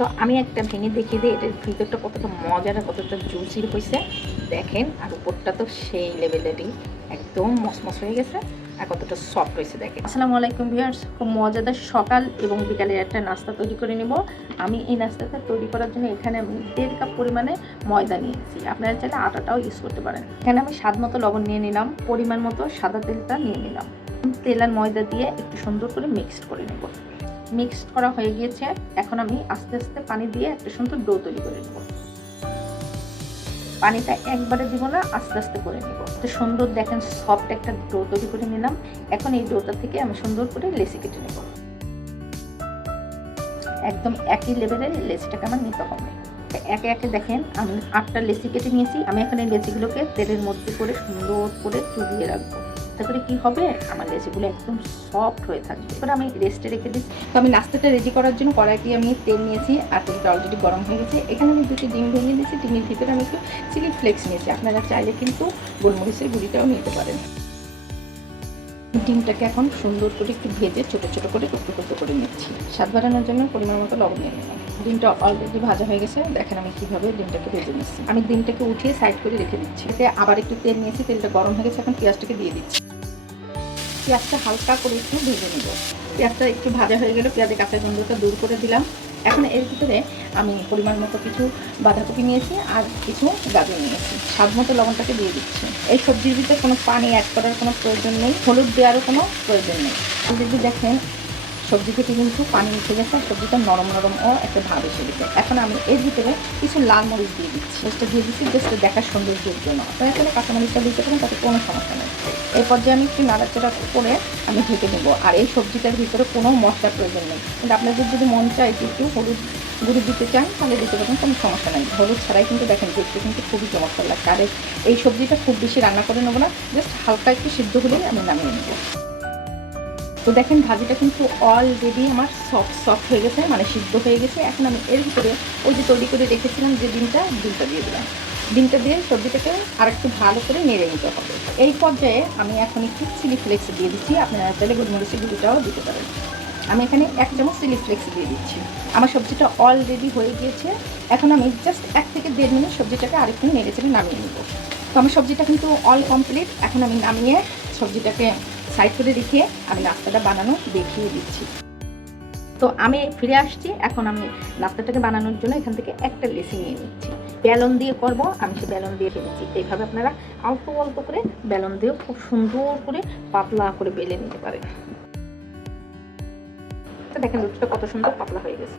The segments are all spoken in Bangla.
তো আমি একটা ভেঙে দেখিয়ে দিই এটার ভিতরটা কতটা মজার আর কতটা জুসি হয়েছে দেখেন। আর উপরটা তো সেই লেভেলেরই একদম মসমস হয়ে গেছে আর কতটা সফট হয়েছে দেখেন। আসসালামু আলাইকুম ভিউয়ার্স, খুব মজাদার সকাল এবং বিকালের একটা নাস্তা তৈরি করে নেব। আমি এই নাস্তাটা তৈরি করার জন্য এখানে আমি 1.5 কাপ পরিমাণে ময়দা নিয়েছি। আপনারা চাইলে আটাটাও ইউজ করতে পারেন। এখানে আমি স্বাদ মতো লবণ নিয়ে নিলাম, পরিমাণ মতো সাদা তেলটা নিয়ে নিলাম। তেল আর ময়দা দিয়ে একটু সুন্দর করে মিক্সড করে নেব। মিক্সড করা হয়ে গিয়েছে, এখন আমি আস্তে আস্তে পানি দিয়ে একটা সুন্দর ডো তৈরি করে নেব। পানিটা একবারে দিব না, আস্তে আস্তে করে নেব। তো সুন্দর দেখেন সফট একটা ডো তৈরি করে নিলাম। এখন এই ডোটা থেকে আমি সুন্দর করে লেচি কেটে নেব। একদম একই লেভেলের লেচিটাকে আমার নিতে হবে। একে একে দেখেন আমি 8টা লেচি কেটে নিয়েছি। আমি এখন এই লেচিগুলোকে তেলের মধ্যে করে সুন্দর করে চুবিয়ে রাখবো। তারপরে কি হবে, আমার লেচিগুলো একদম সফট হয়ে থাকবে। এবার আমি রেস্টে রেখে দিচ্ছি। তো আমি নাস্তাটা রেডি করার জন্য কড়াইতে আমি তেল নিয়েছি আর তেলটা অলরেডি গরম হয়ে গেছে। এখানে আমি 2টি ডিম ভেঙে দিয়েছি। ডিমের ভিতরে আমি একটু চিলি ফ্লেক্স নিয়েছি। আপনারা চাইলে কিন্তু গোলমরিচের গুঁড়িটাও নিতে পারেন। ডিমটাকে এখন সুন্দর করে একটু ভেজে ছোটো ছোটো করে টুকরো টুকরো করে নিচ্ছি। স্বাদ বাড়ানোর জন্য পরিমাণ মতো লবণ নিয়ে নিলাম। ডিমটা অলরেডি ভাজা হয়ে গেছে, দেখেন আমি কীভাবে ডিমটাকে ভেজে নিচ্ছি। আমি ডিমটাকে উঠিয়ে সাইড করে রেখে দিচ্ছি। এতে আবার একটু তেল নিয়েছি, তেলটা গরম হয়ে গেছে। এখন পেঁয়াজটাকে দিয়ে দিচ্ছি। পেঁয়াজটা হালকা করে একটু ভেজে নেব। পেঁয়াজটা একটু ভাজা হয়ে গেলে পেঁয়াজের কাঁচা গন্ধটা দূর করে দিলাম। এখন এর ভিতরে আমি পরিমাণ মতো কিছু বাঁধাকপি নিয়েছি আর কিছু গাজর নিয়েছি। স্বাদ মতো লবণটাকে দিয়ে দিচ্ছি। এই সবজির ভিতরে কোনো পানি অ্যাড করার কোনো প্রয়োজন নেই, হলুদ দেওয়ারও কোনো প্রয়োজন নেই। যদি দেখেন সবজি থেকে কিন্তু পানি উঠে গেছে, সবজিটা নরম নরম ও একটা ভাব এসে গেছে। এখন আমি এর ভিতরে কিছু লাল মরিচ দিয়ে দিচ্ছি। পেস্টটা দিয়ে দিচ্ছি জাস্ট দেখার সৌন্দর্যের জন্য। আপনারা এখানে কাঁচামরিচটা দিতে পারেন, তাতে কোনো সমস্যা নেই। এই পর্যায়ে আমি একটু নাড়াচাড়া করে আমি ঢেকে নেবো। আর এই সবজিটার ভিতরে কোনো মশলার প্রয়োজন নেই, কিন্তু আপনাদের যদি মন চায় একটু হলুদ গুঁড়ি দিতে চান তাহলে দিতে পারেন, কোনো সমস্যা নেই। হলুদ ছাড়াই কিন্তু দেখেন দেখতে কিন্তু খুবই চমৎকার লাগছে। আর এই সবজিটা খুব বেশি রান্না করে নেবো না, জাস্ট হালকা একটু সিদ্ধ হলেই আমি নামিয়ে নেবো। তো দেখেন ভাজিটা কিন্তু অলরেডি আমার সফট হয়ে গেছে, মানে সিদ্ধ হয়ে গেছে। এখন আমি এর ভিতরে ওই যে তৈরি করে রেখেছিলাম যে ডিমটা দিয়ে দিলাম। ডিমটা দিয়ে সবজিটাকে আর একটু ভালো করে নেড়ে নিতে হবে। এই পর্যায়ে আমি এখন একটু চিলি ফ্লেক্স দিয়ে দিচ্ছি। আপনারা চাইলে গোলমরিচের গুঁড়িটাও দিতে পারেন। আমি এখানে 1 চামচ চিলি ফ্লেক্স দিয়ে দিচ্ছি। আমার সবজিটা অলরেডি হয়ে গিয়েছে। এখন আমি জাস্ট 1 থেকে 1.5 মিনিট সবজিটাকে আরেকটু নেড়ে চেড়ে নামিয়ে নেব। তো আমার সবজিটা কিন্তু অল কমপ্লিট। এখন আমি নামিয়ে সবজিটাকে সাইড করে রেখে আমি নাস্তাটা বানানো দেখিয়ে দিচ্ছি। তো আমি ফিরে আসছি। এখন আমি নাস্তাটাকে বানানোর জন্য এখান থেকে একটা লেচি নিয়ে নিচ্ছি। বেলন দিয়ে করব, আমি সে বেলন দিয়ে ফেলেছি। এইভাবে আপনারা অল্প অল্প করে বেলন দিয়েও খুব সুন্দর করে পাতলা করে বেলে নিতে পারেন। তো দেখেন রুটিটা কত সুন্দর পাতলা হয়ে গেছে।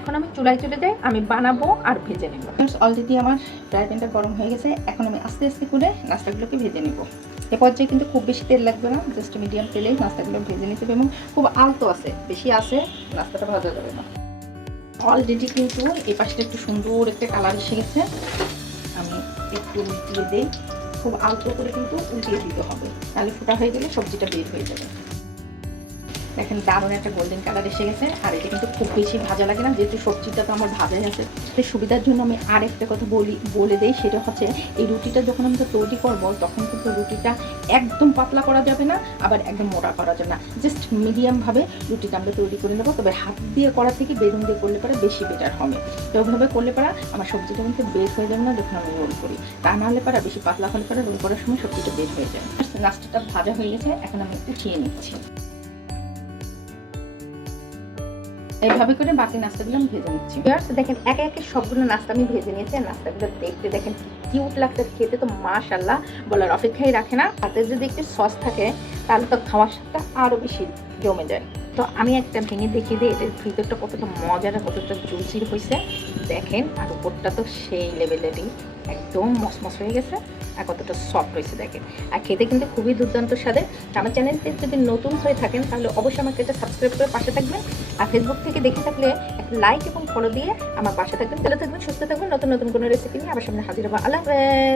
এখন আমি চুলায় চলে যাই, আমি বানাবো আর ভেজে নেব। অলরেডি আমার ফ্রাই প্যানটা গরম হয়ে গেছে। এখন আমি আস্তে আস্তে করে নাস্তাগুলোকে ভেজে নেব। এ পর্যায়ে কিন্তু খুব বেশি তেল লাগবে না, জাস্ট মিডিয়াম তেলেই নাস্তাগুলো ভেজে নিতে হবে। এবং খুব আলতো আছে, বেশি আছে নাস্তাটা ভাজা যাবে না। অলরেডি কিন্তু এই পাশটা একটু সুন্দর একটা কালার এসে গেছে। আমি একটু উল্টিয়ে দিই। খুব আলতো করে কিন্তু উল্টিয়ে দিতে হবে, তাহলে ফোটা হয়ে গেলে সবজিটা বের হয়ে যাবে। দেখেন দারুণ একটা গোল্ডেন কালার এসে গেছে। আর এটা কিন্তু খুব বেশি ভাজা লাগে না, যেহেতু সবজিটা তো আমার ভাজা আছে। সেই সুবিধার জন্য আমি আরেকটা কথা বলে দেই, সেটা হচ্ছে এই রুটিটা যখন আমরা তৈরি করবো তখন কিন্তু রুটিটা একদম পাতলা করা যাবে না, আবার একদম মোটা করা যাবে না। জাস্ট মিডিয়ামভাবে রুটিটা আমরা তৈরি করে নেবো। তবে হাত দিয়ে করা থেকে বেলুন দিয়ে করলে পরে বেশি বেটার হবে। তো ওইভাবে করলে পরে আমার সবজিটা কিন্তু বের হয়ে যাবে না যখন আমি রোল করি। তা নাহলে পরে বেশি পাতলা হলে পরে রোল করার সময় সবজিটা বের হয়ে যায়। নাস্তাটা ভাজা হয়ে গেছে, এখন আমি উঠিয়ে নিচ্ছি। এইভাবে করে বাকি নাস্তাগুলো আমি ভেজে নিচ্ছি। দেখেন একে একে সবগুলো নাস্তা আমি ভেজে নিয়েছি। আর নাস্তাগুলো দেখতে দেখেন কিউট লাগছে, খেতে তো মাশাআল্লাহ বলার অপেক্ষাই রাখে না। তাতে যদি একটু সস থাকে তাহলে তো খাওয়ার স্বাদটা আরও বেশি জমে যায়। তো আমি একটা ভেঙে দেখিয়ে দিই এটার ভিতরটা কতটা মজার আর কতটা জুসি হয়েছে দেখেন। আর উপরটা তো সেই লেভেলেরই একদম মসমস হয়ে গেছে আর কতটা সফট হয়েছে দেখেন। আর খেতে কিন্তু খুবই দুর্দান্ত স্বাদে। আমার চ্যানেলটি যদি নতুন হয়ে থাকেন তাহলে অবশ্যই আমাকে এটা সাবস্ক্রাইব করে পাশে থাকবেন। আর ফেসবুক থেকে দেখে থাকলে একটা লাইক এবং ফলো দিয়ে আমার পাশে থাকবেন। ভালো থাকবেন, সুস্থ থাকবেন। নতুন নতুন কোনো রেসিপি নিয়ে আবার সামনে হাজির হবো। আল্লাহ হাফেজ।